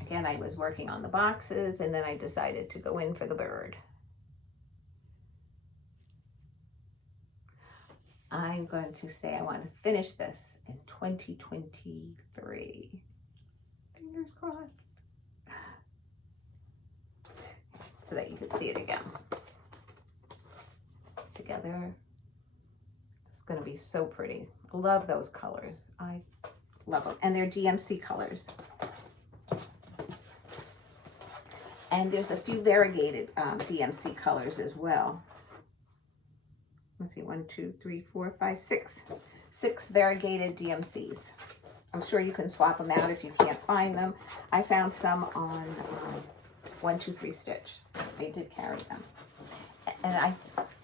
Again, I was working on the boxes, and then I decided to go in for the bird. I'm going to say I want to finish this in 2023. Fingers crossed. So that you can see it again. Together. It's going to be so pretty. I love those colors. I love them. And they're DMC colors. And there's a few variegated DMC colors as well. Let's see, 1, 2, 3, 4, 5, 6. 6 variegated DMCs. I'm sure you can swap them out if you can't find them. I found some on 1, 2, 3 Stitch. They did carry them. And I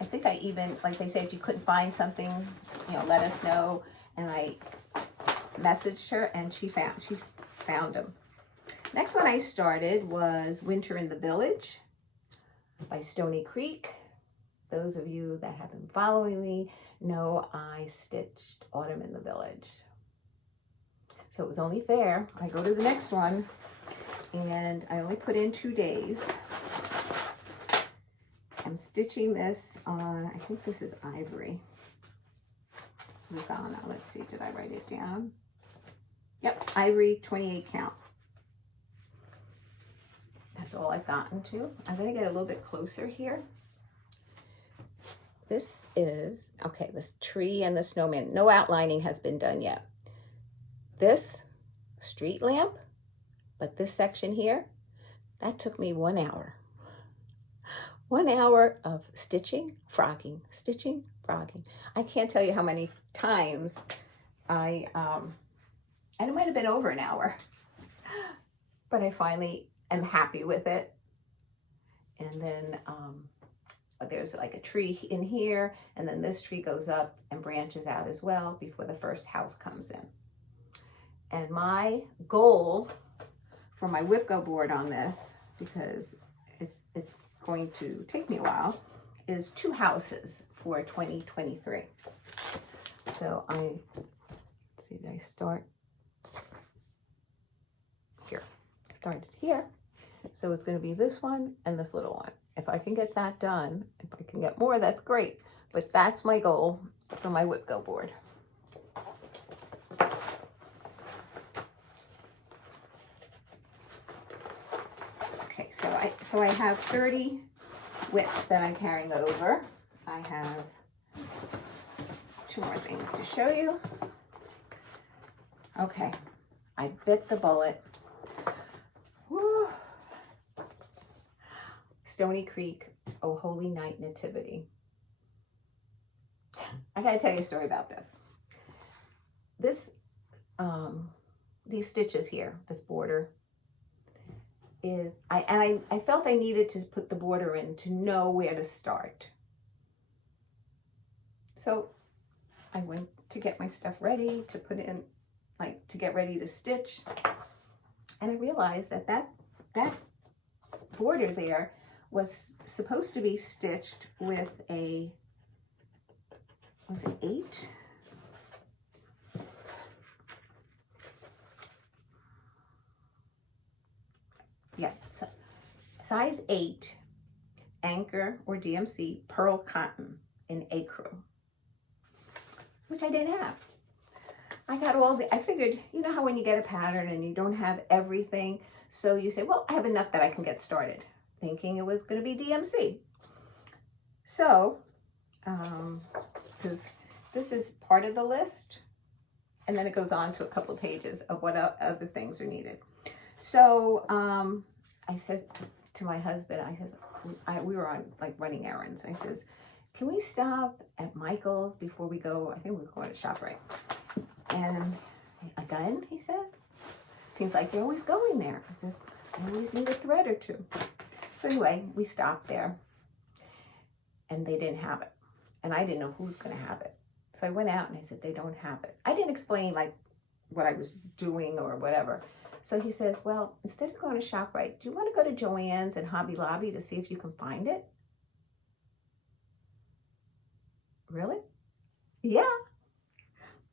think I even, like they say, if you couldn't find something, you know, let us know. And I messaged her, and she found them. Next one I started was Winter in the Village by Stony Creek. Those of you that have been following me know I stitched Autumn in the Village. So it was only fair. I go to the next one, and I only put in 2 days. I'm stitching this on, I think this is Ivory. Lugana, let's see, did I write it down? Yep, Ivory 28 count. That's all I've gotten to. I'm going to get a little bit closer here. This is, okay, this tree and the snowman. No outlining has been done yet. This street lamp, but this section here, that took me 1 hour. 1 hour of stitching, frogging, stitching, frogging. I can't tell you how many times and it might have been over an hour, but I finally am happy with it. And then there's like a tree in here, and then this tree goes up and branches out as well before the first house comes in. And my goal for my WIPGO board on this, because it's going to take me a while, is 2 houses for 2023. So let's see, did I start here? Started here. So it's going to be this one and this little one. If I can get that done, if I can get more, that's great. But that's my goal for my WIPGO board. Okay, so I have 30 WIPs that I'm carrying over. I have 2 more things to show you. Okay, I bit the bullet. Woo. Stony Creek, Oh Holy Night Nativity. I gotta tell you a story about this. These stitches here, this border, is, I felt I needed to put the border in to know where to start. So I went to get my stuff ready to put in, like to get ready to stitch. And I realized that border there was supposed to be stitched with a, was it 8? Yeah, so size 8 anchor or DMC pearl cotton in acro, which I didn't have. I got I figured, you know how when you get a pattern and you don't have everything, so you say, well, I have enough that I can get started, thinking it was going to be DMC. So, this is part of the list, and then it goes on to a couple of pages of what other things are needed. So, I said to my husband, we were on like running errands. I says, can we stop at Michael's before we go? I think we're going to ShopRite. And again, he says, seems like you're always going there. I said, I always need a thread or 2. So anyway, we stopped there. and they didn't have it. And I didn't know who's going to have it. So I went out and I said, they don't have it. I didn't explain like what I was doing or whatever. So he says, well, instead of going to ShopRite, do you want to go to Joann's and Hobby Lobby to see if you can find it? Really? Yeah.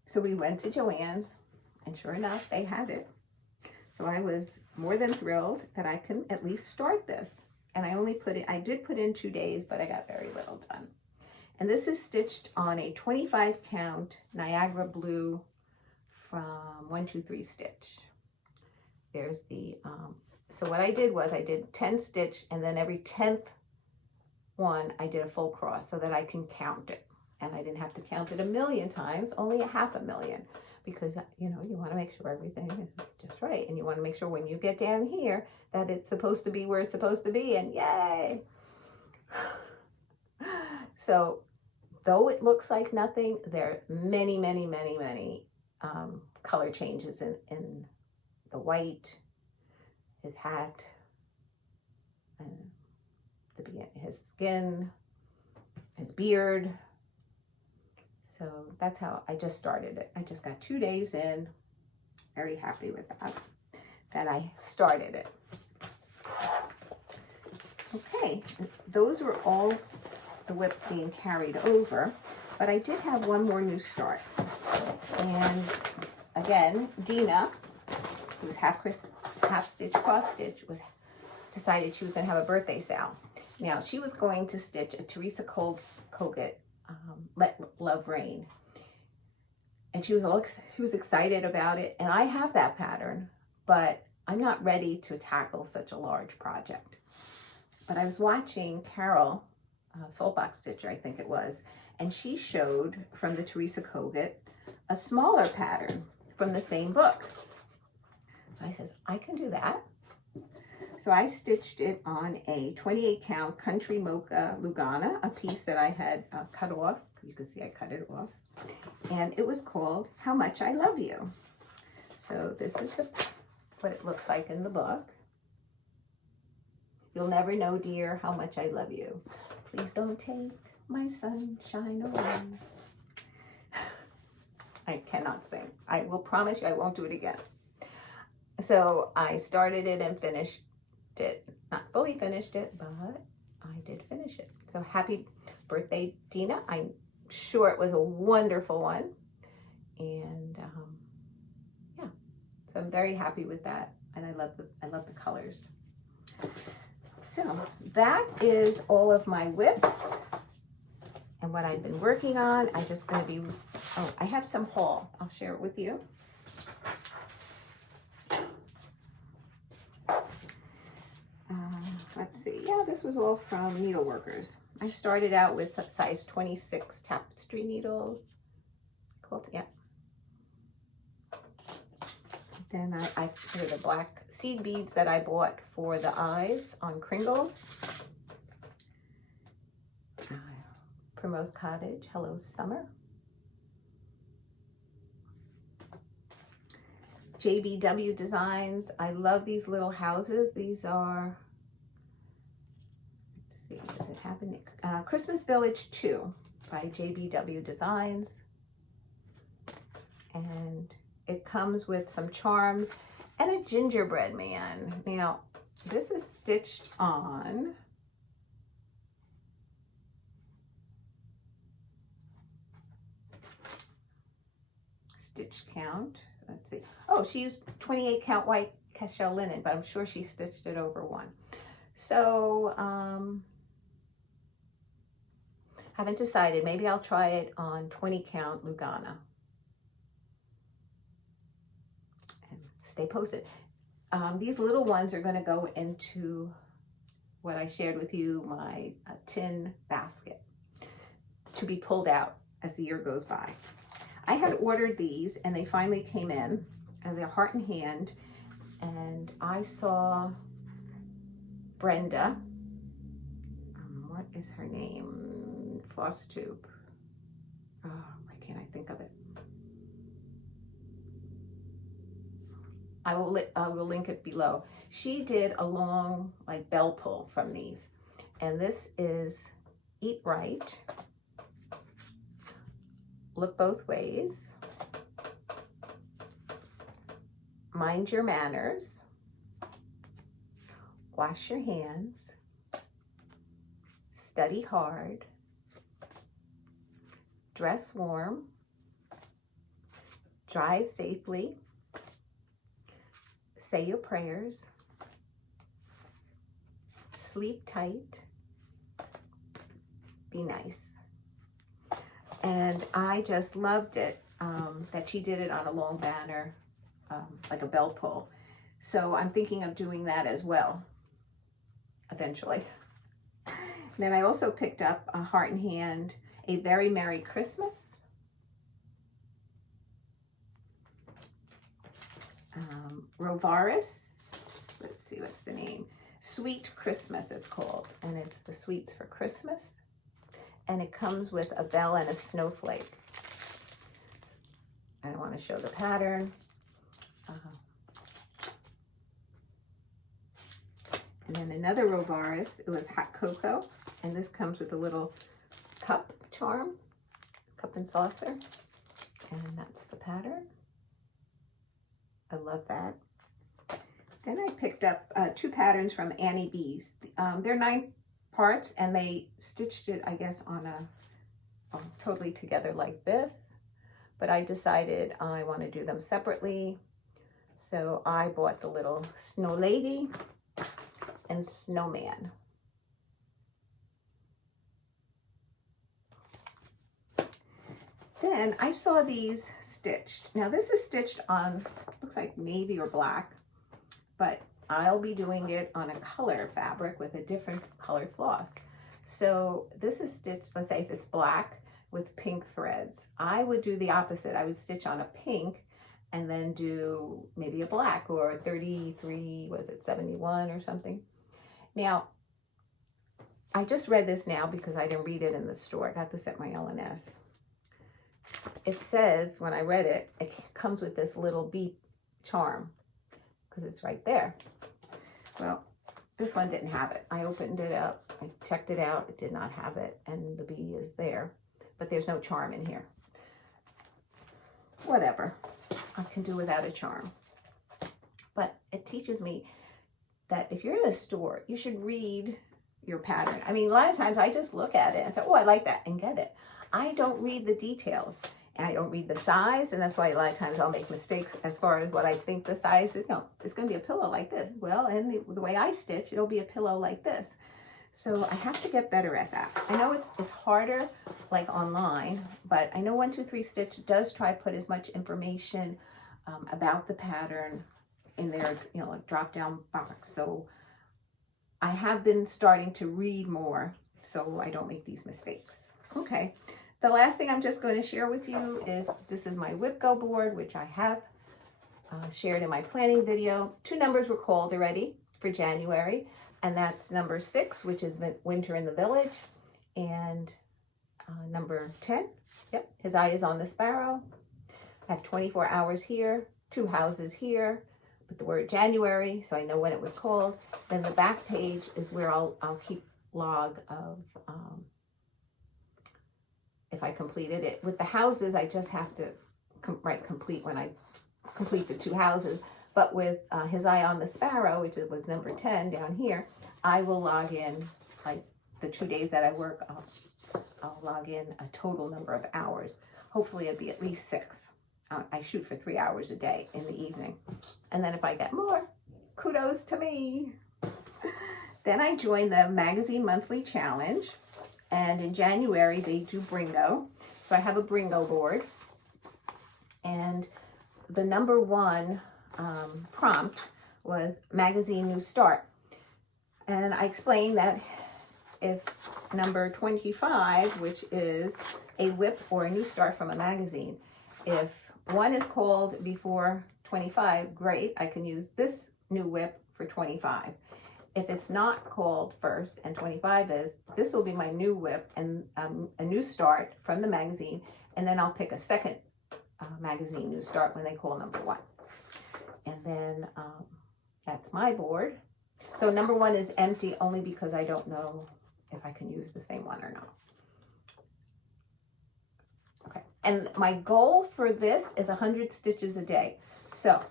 So we went to Joann's, and sure enough, they had it. So I was more than thrilled that I can at least start this. And I did put in 2 days, but I got very little done. And this is stitched on a 25 count Niagara blue from 123 Stitch. There's the, so what I did was I did 10 stitch, and then every 10th one I did a full cross so that I can count it. And I didn't have to count it 1,000,000 times, only 500,000, because you know, you want to make sure everything is just right. And you want to make sure when you get down here that it's supposed to be where it's supposed to be, and yay. So though it looks like nothing, there are many, many, many, many color changes in the white, his hat, and his skin, his beard. So that's how I just started it. I just got 2 days in. Very happy with that I started it. Okay, those were all the WIPs being carried over, but I did have one more new start. And again, Dena, who's half stitch cross stitch, decided she was going to have a birthday sale. Now she was going to stitch a Teresa Kogut Let Love Rain, and she was excited about it. And I have that pattern, but I'm not ready to tackle such a large project. But I was watching Carol, Soulbox Stitcher, I think it was, and she showed from the Teresa Kogut a smaller pattern from the same book. So I says, I can do that. So I stitched it on a 28 count Country Mocha Lugana, a piece that I had cut off. You can see I cut it off. And it was called How Much I Love You. So this is what it looks like in the book. You'll never know, dear, how much I love you. Please don't take my sunshine away. I cannot sing. I will promise you I won't do it again. So I started it and finished it. Not fully finished it, but I did finish it. So happy birthday, Dena. I'm sure it was a wonderful one. And yeah, so I'm very happy with that. And I love the colors. So that is all of my WIPs and what I've been working on. I'm just going to be, oh, I have some haul. I'll share it with you. Let's see. Yeah, this was all from Needleworkers. I started out with size 26 tapestry needles. Cool. Yeah. Then I put the black seed beads that I bought for the eyes on Kringles. Primrose Cottage, Hello Summer. JBW Designs. I love these little houses. These are, let's see, does it happen? Christmas Village 2 by JBW Designs. And it comes with some charms and a gingerbread man. Now, this is stitched on stitch count. Let's see. Oh, she used 28 count white cashel linen, but I'm sure she stitched it over one. So, haven't decided. Maybe I'll try it on 20 count Lugana. And stay posted. These little ones are going to go into what I shared with you, my tin basket, to be pulled out as the year goes by. I had ordered these and they finally came in, and they're heart and hand. And I saw Brenda, what is her name? Flosstube. Oh, why can't I think of it? I will link it below. She did a long like bell pull from these, and this is eat right, look both ways, mind your manners, wash your hands, study hard, dress warm, drive safely, say your prayers, sleep tight, be nice. And I just loved it, that she did it on a long banner, like a belt pull. So I'm thinking of doing that as well, eventually. Then I also picked up a heart in hand, a very Merry Christmas. Rovaris, let's see, what's the name? Sweet Christmas it's called, and it's the sweets for Christmas. And it comes with a bell and a snowflake. I want to show the pattern. And then another Rovaris, it was hot cocoa, and this comes with a little cup charm, cup and saucer, and that's the pattern. I love that. Then I picked up 2 patterns from Annie B's. They're 9 parts, and they stitched it, I guess, on a totally together like this. But I decided I want to do them separately. So I bought the little snow lady and snowman. Then I saw these stitched. Now this is stitched on, looks like navy or black, but I'll be doing it on a color fabric with a different colored floss. So this is stitched, let's say if it's black with pink threads. I would do the opposite. I would stitch on a pink and then do maybe a black or 33, was it 71 or something. Now, I just read this now because I didn't read it in the store. I got this at my L&S. It says, when I read it, it comes with this little beep charm because it's right there. Well, this one didn't have it. I opened it up, I checked it out, it did not have it, and the bee is there, but there's no charm in here. Whatever, I can do without a charm. But it teaches me that if you're in a store, you should read your pattern. I mean, a lot of times I just look at it and say, oh, I like that, and get it. I don't read the details, and I don't read the size, and that's why a lot of times I'll make mistakes as far as what I think the size is. No, it's going to be a pillow like this. Well, and the way I stitch, it'll be a pillow like this. So I have to get better at that. I know it's harder like online, but I know 1, 2, 3 Stitch does try to put as much information about the pattern in their, like drop-down box. So I have been starting to read more so I don't make these mistakes. Okay, the last thing I'm just going to share with you is this is my WIPGO board, which I have shared in my planning video. 2 numbers were called already for January, and that's number 6, which is Winter in the Village, and number 10, yep, His Eye is on the Sparrow. I have 24 hours here, 2 houses here, with the word January, so I know when it was called. Then the back page is where I'll keep log of if I completed it. With the houses, I just have to write complete when I complete the 2 houses. But with His Eye on the Sparrow, which was number 10 down here, I will log in, like the 2 days that I work, I'll log in a total number of hours. Hopefully it'll be at least 6. I shoot for 3 hours a day in the evening. And then if I get more, kudos to me. Then I joined the Magazine Monthly Challenge. And in January, they do brr-ingo. So I have a brr-ingo board. And the number 1 prompt was Magazine New Start. And I explained that if number 25, which is a WIP or a new start from a magazine, if 1 is called before 25, great, I can use this new WIP for 25. If it's not called first and 25 is, this will be my new WIP and a new start from the magazine, and then I'll pick a second magazine new start when they call number 1. And then that's my board. So number 1 is empty only because I don't know if I can use the same one or not. Okay, and my goal for this is 100 stitches a day. So,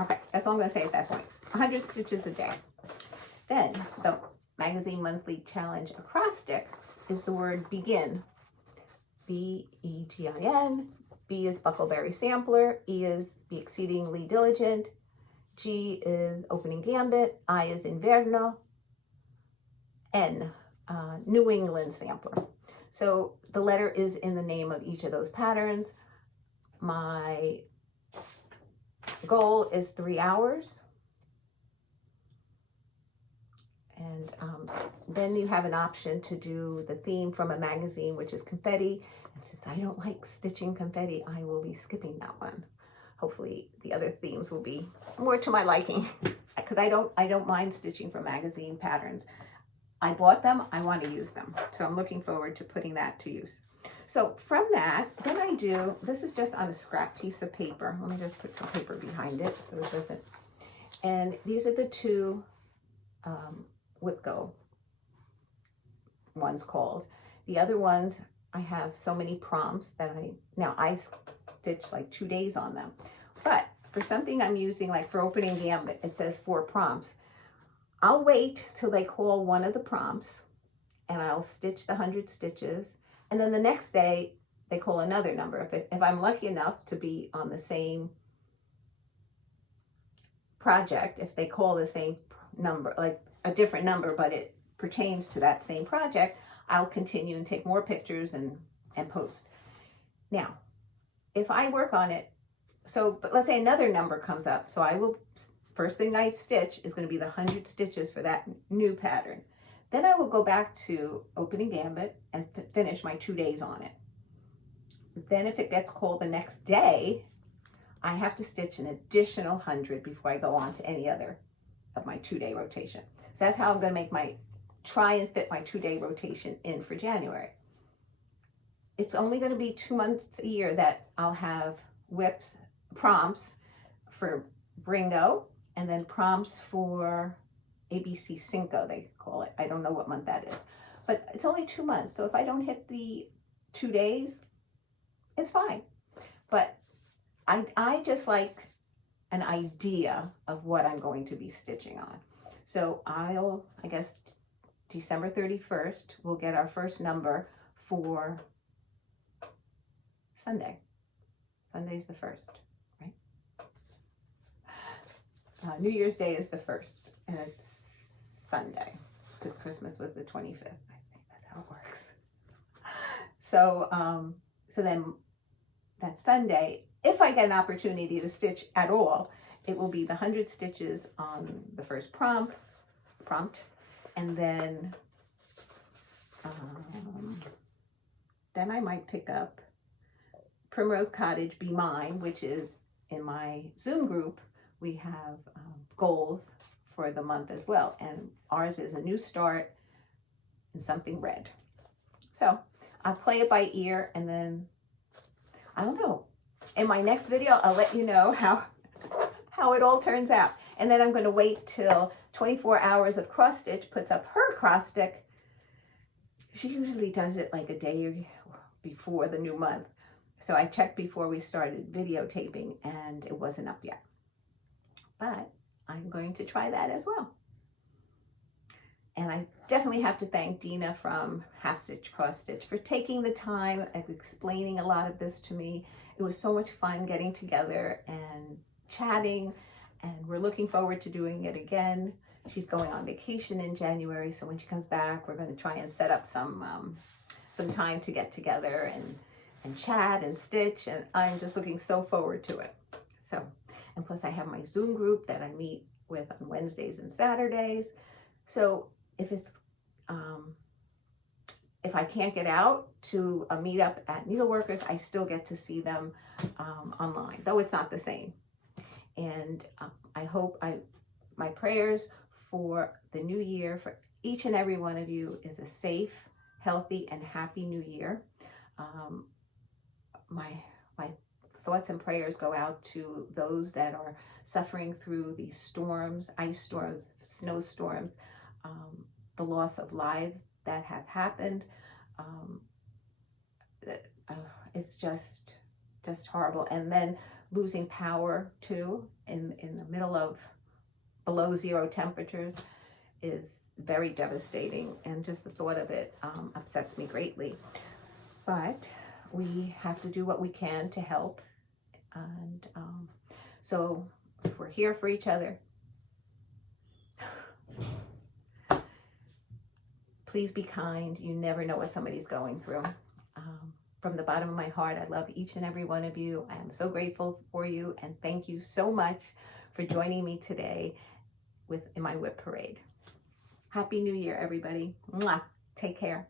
okay, that's all I'm going to say at that point. 100 stitches a day. Then the Magazine Monthly Challenge acrostic is the word begin. B-E-G-I-N. B is Buckleberry Sampler. E is be exceedingly diligent. G is opening gambit. I is inverno. N, New England Sampler. So the letter is in the name of each of those patterns. My goal is 3 hours. And then you have an option to do the theme from a magazine, which is confetti. And since I don't like stitching confetti, I will be skipping that one. Hopefully the other themes will be more to my liking, because I don't mind stitching from magazine patterns. I bought them, I want to use them. So I'm looking forward to putting that to use. So from that, then I do, this is just on a scrap piece of paper. Let me just put some paper behind it so it doesn't. And these are the two WIPGO ones called. The other ones, I have so many prompts that I stitched like 2 days on them. But for something I'm using, like for opening gambit, it says 4 prompts. I'll wait till they call one of the prompts and I'll stitch the 100 stitches. And then the next day they call another number. If I'm lucky enough to be on the same project, if they call the same number, like a different number, but it pertains to that same project, I'll continue and take more pictures and post. Now, if I work on it, but let's say another number comes up, so I will, first thing I stitch is going to be the 100 stitches for that new pattern. Then I will go back to opening gambit and finish my 2 days on it. Then if it gets called the next day, I have to stitch an additional 100 before I go on to any other of my 2-day rotation. So that's how I'm going to try and fit my 2-day rotation in for January. It's only going to be 2 months a year that I'll have WIPs, prompts for brr-ingo, and then prompts for ABC Cinco, they call it. I don't know what month that is, but it's only 2 months. So if I don't hit the 2 days, it's fine. But I just like an idea of what I'm going to be stitching on. So I guess December 31st, we'll get our first number for Sunday. Sunday's the 1st, right? New Year's Day is the 1st, and it's Sunday, because Christmas was the 25th. I think that's how it works. So, so then that Sunday, if I get an opportunity to stitch at all, it will be the 100 stitches on the first prompt, and then I might pick up Primrose Cottage Be Mine, which is in my Zoom group. We have goals for the month as well, and ours is a new start and something red. So I'll play it by ear, and then I don't know. In my next video, I'll let you know how it all turns out. And then I'm going to wait till 24 hours of cross stitch puts up her acrostic. She usually does it like a day before the new month. So I checked before we started videotaping, and it wasn't up yet. But I'm going to try that as well. And I definitely have to thank Dena from Half Stitch Cross Stitch for taking the time and explaining a lot of this to me. It was so much fun getting together and chatting, and we're looking forward to doing it again. She's going on vacation in January, so when she comes back, we're going to try and set up some time to get together and chat and stitch, and I'm just looking so forward to it. So, and plus I have my Zoom group that I meet with on Wednesdays and Saturdays. So if I can't get out to a meetup at Needleworkers, I still get to see them online, though it's not the same. And I hope my prayers for the new year for each and every one of you is a safe, healthy, and happy new year. My thoughts and prayers go out to those that are suffering through these storms, ice storms, snowstorms, the loss of lives that have happened. It's just horrible. And then losing power too in the middle of below zero temperatures is very devastating, and just the thought of it upsets me greatly. But we have to do what we can to help, and so if we're here for each other, please be kind. You never know what somebody's going through. From the bottom of my heart, I love each and every one of you. I am so grateful for you, and thank you so much for joining me today in my WIP parade. Happy New Year, everybody. Mwah. Take care.